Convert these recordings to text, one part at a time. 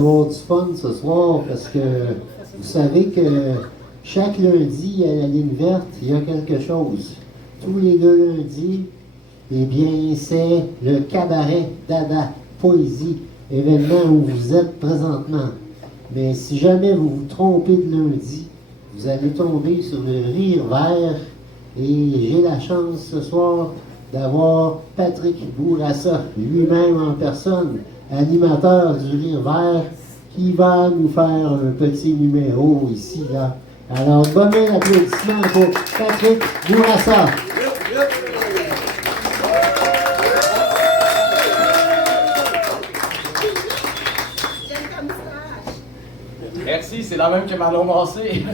Avoir du fun ce soir parce que vous savez que chaque lundi à la ligne verte, il y a quelque chose. Tous les deux lundis, eh bien, c'est le cabaret Dada Poésie, événement où vous êtes présentement. Mais si jamais vous vous trompez de lundi, vous allez tomber sur le Rire Vert et j'ai la chance ce soir d'avoir Patrick Bourassa, lui-même en personne, animateur du Rire Vert, qui va nous faire un petit numéro ici, là. Alors, bonne applaudissement pour Patrick Bourassa. Merci, c'est la même que Manon Massé.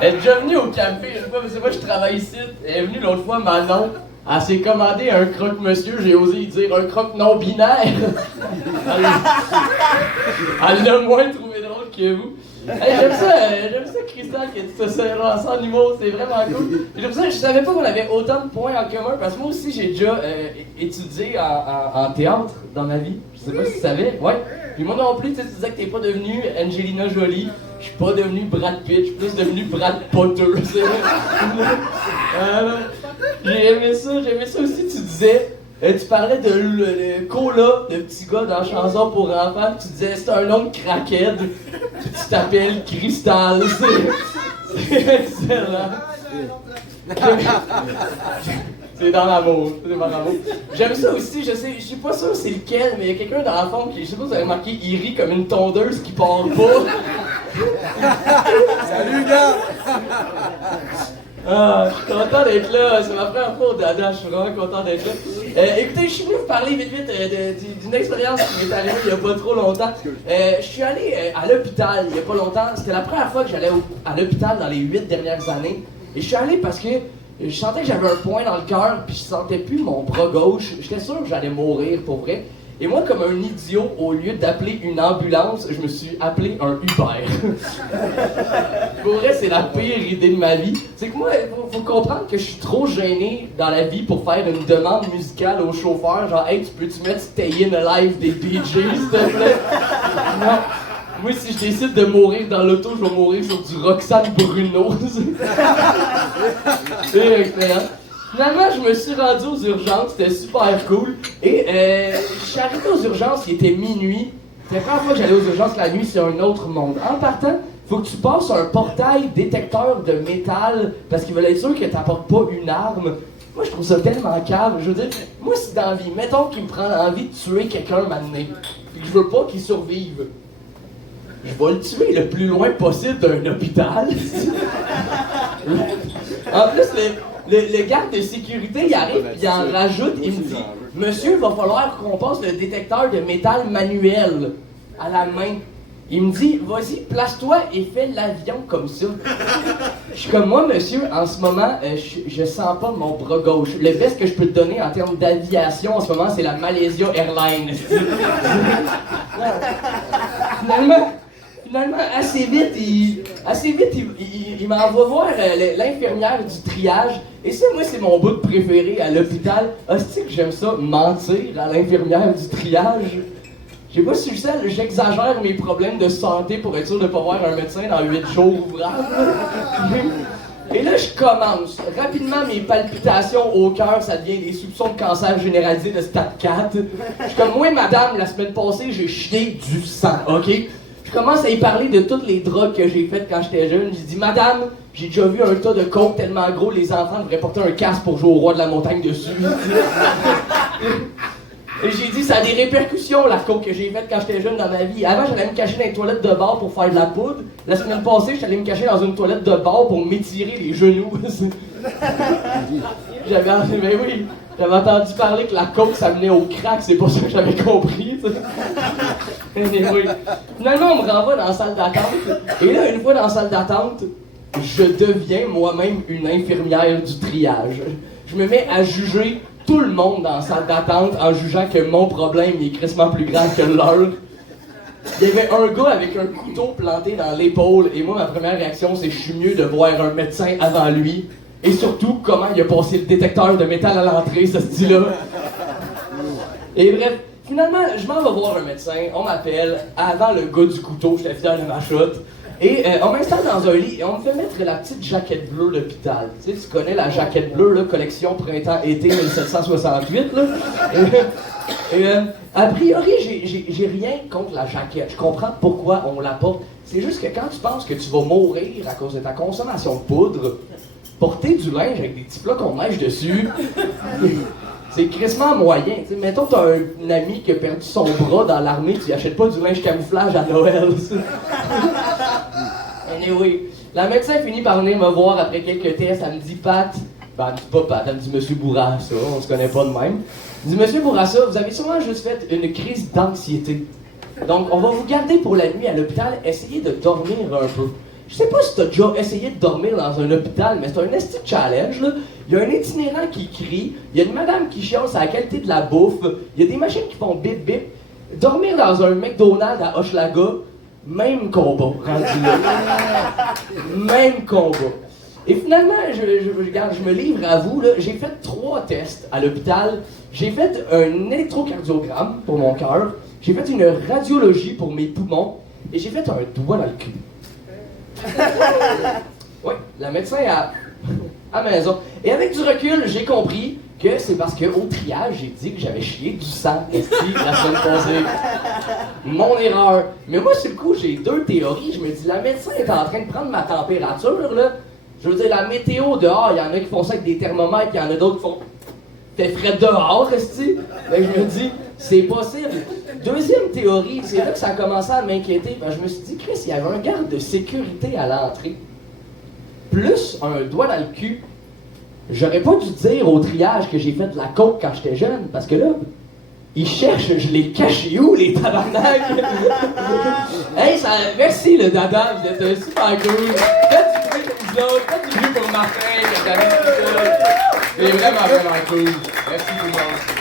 Elle est déjà venue au café, je sais pas, c'est moi je travaille ici. Elle est venue l'autre fois, Manon. Elle s'est commandé un croque-monsieur, j'ai osé y dire un croque non-binaire. Elle l'a moins trouvé drôle que vous. Hey, j'aime ça, Christelle, que tu te sers en humour, c'est vraiment cool. J'aime ça, je savais pas qu'on avait autant de points en commun, parce que moi aussi j'ai déjà étudié en théâtre dans ma vie. Je sais pas si tu savais, ouais. Puis moi non plus, tu disais que t'es pas devenu Angelina Jolie, je suis pas devenu Brad Pitt, je suis plus devenu Brad Potter, c'est vrai. J'ai aimé ça aussi, tu disais, tu parlais de le cola, de petit gars dans la chanson pour enfants, tu disais c'est un nom de crackhead, puis tu t'appelles Cristal, c'est excellent. C'est dans l'amour, c'est dans l'amour. J'aime ça aussi, je suis pas sûr c'est lequel, mais il y a quelqu'un dans la fond qui, je sais pas si vous avez remarqué, il rit comme une tondeuse qui part pas. Salut gars! Ah, je suis content d'être là, c'est ma première fois au Dada, je suis vraiment content d'être là. Écoutez, je suis venu vous parler vite d'une expérience qui m'est arrivée il y a pas trop longtemps. Je suis allé à l'hôpital il y a pas longtemps, c'était la première fois que j'allais à l'hôpital dans les 8 dernières années. Et je suis allé parce que je sentais que j'avais un point dans le cœur, puis je sentais plus mon bras gauche. J'étais sûr que j'allais mourir pour vrai. Et moi, comme un idiot, au lieu d'appeler une ambulance, je me suis appelé un Uber. Pour vrai, c'est la pire idée de ma vie. C'est que moi, faut comprendre que je suis trop gêné dans la vie pour faire une demande musicale au chauffeur. Genre, hey, tu peux-tu mettre Stay In Alive des Bee Gees, s'il te plaît? Non. Moi, si je décide de mourir dans l'auto, je vais mourir sur du Roxane Bruno. C'est excellent. Finalement, je me suis rendu aux urgences, c'était super cool. Et je suis arrivé aux urgences, il était minuit. C'était la première fois que j'allais aux urgences la nuit, c'est un autre monde. En partant, faut que tu passes un portail détecteur de métal parce qu'ils veulent être sûrs que t'apportes pas une arme. Moi, je trouve ça tellement cave. Je veux dire, moi, si dans la vie, mettons qu'il me prend envie de tuer quelqu'un maintenant, et que je veux pas qu'il survive, je vais le tuer le plus loin possible d'un hôpital. En plus, le garde de sécurité, il arrive, il en rajoute, il me dit « Monsieur, il va falloir qu'on passe le détecteur de métal manuel à la main. » Il me dit « Vas-y, place-toi et fais l'avion comme ça. » Je suis comme « Moi, monsieur, en ce moment, je sens pas mon bras gauche. Le best que je peux te donner en termes d'aviation en ce moment, c'est la Malaysia Airlines. » Finalement, assez vite, il m'envoie voir l'infirmière du triage. Et ça, moi, c'est mon bout préféré à l'hôpital. Hostie que j'aime ça, mentir à l'infirmière du triage. Je sais pas si j'exagère mes problèmes de santé pour être sûr de pas voir un médecin dans 8 jours ouvrables. Et là, je commence. Rapidement, mes palpitations au cœur, ça devient des soupçons de cancer généralisé de stade 4. Je suis comme, moi, madame, la semaine passée, j'ai chié du sang, OK? Je commence à y parler de toutes les drogues que j'ai faites quand j'étais jeune. J'ai dit, madame, j'ai déjà vu un tas de coke tellement gros, les enfants devraient porter un casque pour jouer au roi de la montagne dessus. Et j'ai dit, ça a des répercussions, la coke que j'ai faite quand j'étais jeune dans ma vie. Avant, j'allais me cacher dans les toilettes de bar pour faire de la poudre. La semaine passée, j'allais me cacher dans une toilette de bar pour m'étirer les genoux. J'avais entendu parler que la coke, ça venait au crack, c'est pas ça que j'avais compris. Finalement, on me renvoie dans la salle d'attente. Et là, une fois dans la salle d'attente, je deviens moi-même une infirmière du triage. Je me mets à juger tout le monde dans la salle d'attente en jugeant que mon problème est crissement plus grave que leur. Il y avait un gars avec un couteau planté dans l'épaule et moi, ma première réaction, c'est je suis mieux de voir un médecin avant lui. Et surtout, comment il a passé le détecteur de métal à l'entrée, ce style-là. Et bref, Finalement, je m'en vais voir un médecin, on m'appelle, avant le gars du couteau, j'étais fier de ma shot. Et on m'installe dans un lit et on me fait mettre la petite jaquette bleue de l'hôpital. Tu sais, tu connais la jaquette bleue, là, collection printemps-été 1768, là. A priori, j'ai rien contre la jaquette. Je comprends pourquoi on la porte. C'est juste que quand tu penses que tu vas mourir à cause de ta consommation de poudre, porter du linge avec des petits flocons de neige dessus, c'est crissement moyen. T'sais, mettons, t'as un ami qui a perdu son bras dans l'armée, tu lui achètes pas du linge camouflage à Noël. Anyway, la médecin finit par venir me voir après quelques tests. Elle me dit, Pat, ben, elle me dit pas Pat, elle me dit Monsieur Bourassa, on se connaît pas de même. Elle me dit, Monsieur Bourassa, vous avez sûrement juste fait une crise d'anxiété. Donc, on va vous garder pour la nuit à l'hôpital, essayez de dormir un peu. Je sais pas si t'as déjà essayé de dormir dans un hôpital, mais c'est un esti challenge, là. Il y a un itinérant qui crie, il y a une madame qui chiale sur la qualité de la bouffe, il y a des machines qui font bip bip. Dormir dans un McDonald's à Hochelaga, même combat, rendu là. Même combat. Et finalement, je me livre à vous, là, j'ai fait 3 tests à l'hôpital. J'ai fait un électrocardiogramme pour mon cœur, j'ai fait une radiologie pour mes poumons, et j'ai fait un doigt dans le cul. Oui, la médecin à maison. Et avec du recul, j'ai compris que c'est parce qu'au triage, j'ai dit que j'avais chié du sang ici la semaine passée. Mon erreur. Mais moi, sur le coup, j'ai 2 théories. Je me dis, la médecin est en train de prendre ma température, là. Je veux dire, la météo dehors, il y en a qui font ça avec des thermomètres, il y en a d'autres qui font... Fait frais dehors, esti. Je me dis, c'est possible. Deuxième théorie, c'est là que ça a commencé à m'inquiéter. Je me suis dit, Chris, il y avait un garde de sécurité à l'entrée. Plus un doigt dans le cul. J'aurais pas dû dire au triage que j'ai fait de la coke quand j'étais jeune, parce que là, ils cherchent, je les cache où, les tabarnak? Hey, merci le dada, vous êtes super cool. Faites du bruit pour vous autres, faites du bruit pour Martin, c'est vraiment, vraiment cool. Merci tout le monde.